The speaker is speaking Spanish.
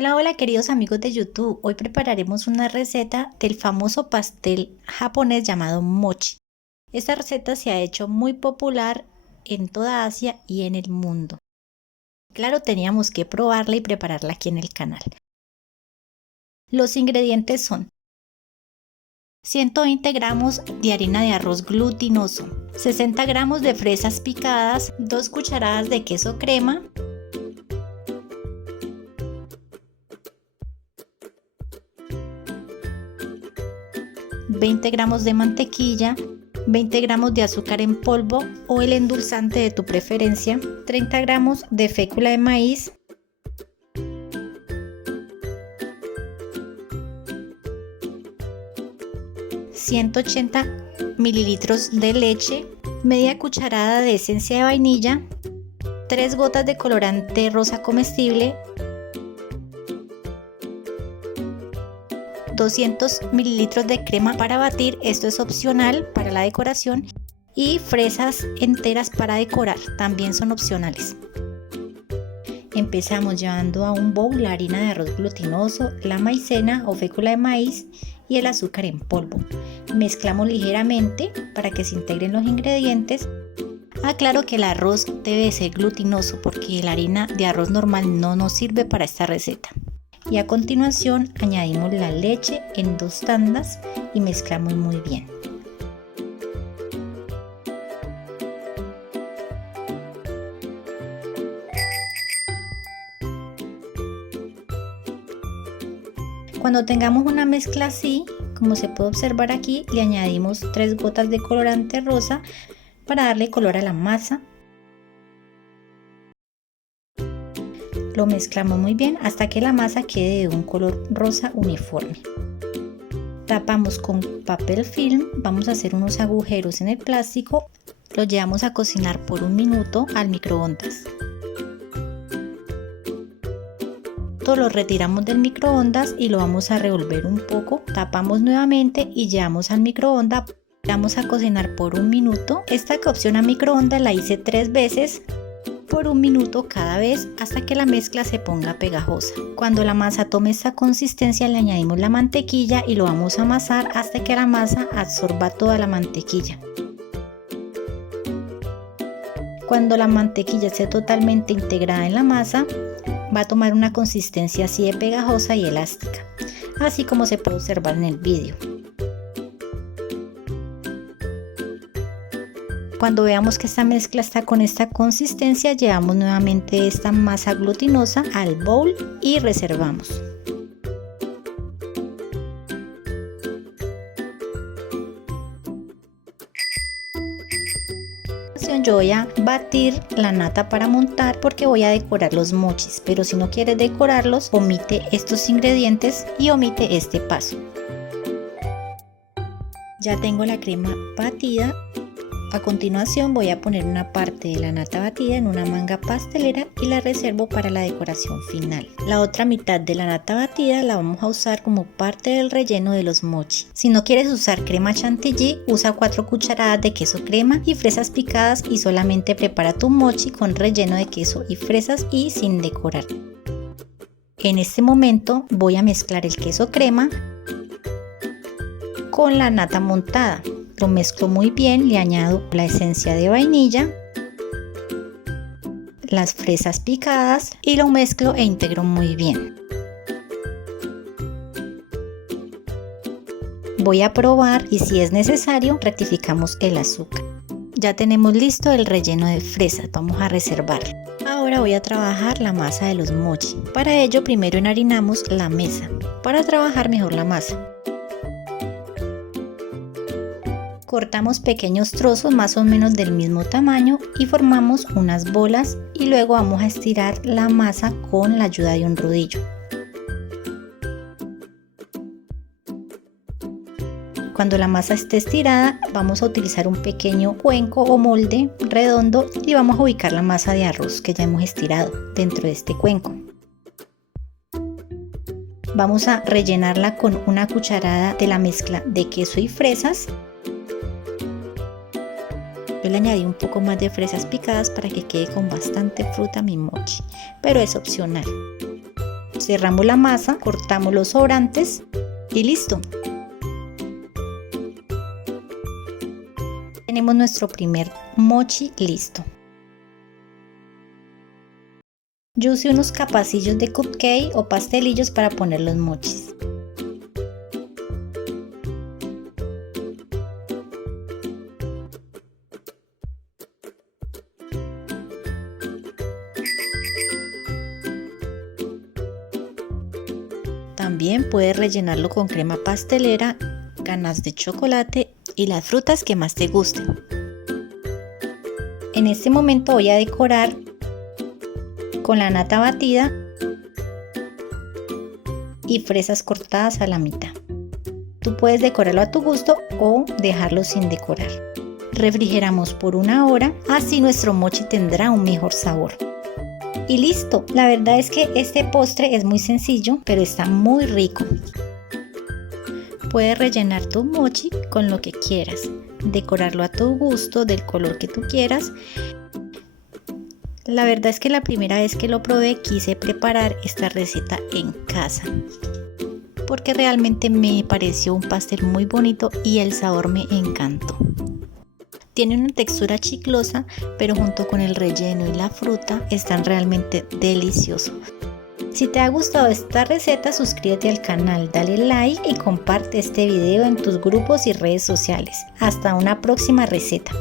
Hola, hola queridos amigos de YouTube. Hoy prepararemos una receta del famoso pastel japonés llamado mochi. Esta receta se ha hecho muy popular en toda Asia y en el mundo. Claro, teníamos que probarla y prepararla aquí en el canal. Los ingredientes son 120 gramos de harina de arroz glutinoso, 60 gramos de fresas picadas, 2 cucharadas de queso crema, 20 gramos de mantequilla, 20 gramos de azúcar en polvo o el endulzante de tu preferencia, 30 gramos de fécula de maíz, ...180 mililitros de leche, media cucharada de esencia de vainilla, 3 gotas de colorante rosa comestible, 200 mililitros de crema para batir, esto es opcional para la decoración, y fresas enteras para decorar, también son opcionales. Empezamos llevando a un bowl la harina de arroz glutinoso, la maicena o fécula de maíz y el azúcar en polvo. Mezclamos ligeramente para que se integren los ingredientes. Aclaro que el arroz debe ser glutinoso porque la harina de arroz normal no nos sirve para esta receta. Y a continuación añadimos la leche en 2 tandas y mezclamos muy bien. Cuando tengamos una mezcla así, como se puede observar aquí, le añadimos 3 gotas de colorante rosa para darle color a la masa. Lo mezclamos muy bien hasta que la masa quede de un color rosa uniforme. Tapamos con papel film, vamos a hacer unos agujeros en el plástico, lo llevamos a cocinar por 1 minuto al microondas. Lo retiramos del microondas y lo vamos a revolver un poco, tapamos nuevamente y llevamos al microondas. Vamos a cocinar por 1 minuto. Esta cocción a microondas la hice 3 veces por 1 minuto cada vez hasta que la mezcla se ponga pegajosa. Cuando la masa tome esta consistencia le añadimos la mantequilla y lo vamos a amasar hasta que la masa absorba toda la mantequilla. Cuando la mantequilla esté totalmente integrada en la masa, va a tomar una consistencia así de pegajosa y elástica, así como se puede observar en el vídeo. Cuando veamos que esta mezcla está con esta consistencia, llevamos nuevamente esta masa glutinosa al bowl y reservamos. Yo voy a batir la nata para montar porque voy a decorar los mochis, pero si no quieres decorarlos, omite estos ingredientes y omite este paso. Ya tengo la crema batida. A continuación voy a poner una parte de la nata batida en una manga pastelera y la reservo para la decoración final. La otra mitad de la nata batida la vamos a usar como parte del relleno de los mochi. Si no quieres usar crema chantilly, usa 4 cucharadas de queso crema y fresas picadas y solamente prepara tu mochi con relleno de queso y fresas y sin decorar. En este momento voy a mezclar el queso crema con la nata montada. Lo mezclo muy bien, le añado la esencia de vainilla, las fresas picadas y lo mezclo e integro muy bien. Voy a probar y si es necesario rectificamos el azúcar. Ya tenemos listo el relleno de fresas, vamos a reservarlo. Ahora voy a trabajar la masa de los mochi. Para ello primero enharinamos la mesa para trabajar mejor la masa. Cortamos pequeños trozos más o menos del mismo tamaño y formamos unas bolas y luego vamos a estirar la masa con la ayuda de un rodillo. Cuando la masa esté estirada vamos a utilizar un pequeño cuenco o molde redondo y vamos a ubicar la masa de arroz que ya hemos estirado dentro de este cuenco. Vamos a rellenarla con una cucharada de la mezcla de queso y fresas. Yo le añadí un poco más de fresas picadas para que quede con bastante fruta mi mochi, pero es opcional. Cerramos la masa, cortamos los sobrantes y listo. Tenemos nuestro primer mochi listo. Yo usé unos capacillos de cupcake o pastelillos para poner los mochis. También puedes rellenarlo con crema pastelera, ganas de chocolate y las frutas que más te gusten. En este momento voy a decorar con la nata batida y fresas cortadas a la mitad. Tú puedes decorarlo a tu gusto o dejarlo sin decorar. Refrigeramos por 1 hora, así nuestro mochi tendrá un mejor sabor. Y listo, la verdad es que este postre es muy sencillo, pero está muy rico. Puedes rellenar tu mochi con lo que quieras, decorarlo a tu gusto, del color que tú quieras. La verdad es que la primera vez que lo probé quise preparar esta receta en casa, porque realmente me pareció un pastel muy bonito y el sabor me encantó. Tiene una textura chiclosa, pero junto con el relleno y la fruta están realmente deliciosos. Si te ha gustado esta receta, suscríbete al canal, dale like y comparte este video en tus grupos y redes sociales. Hasta una próxima receta.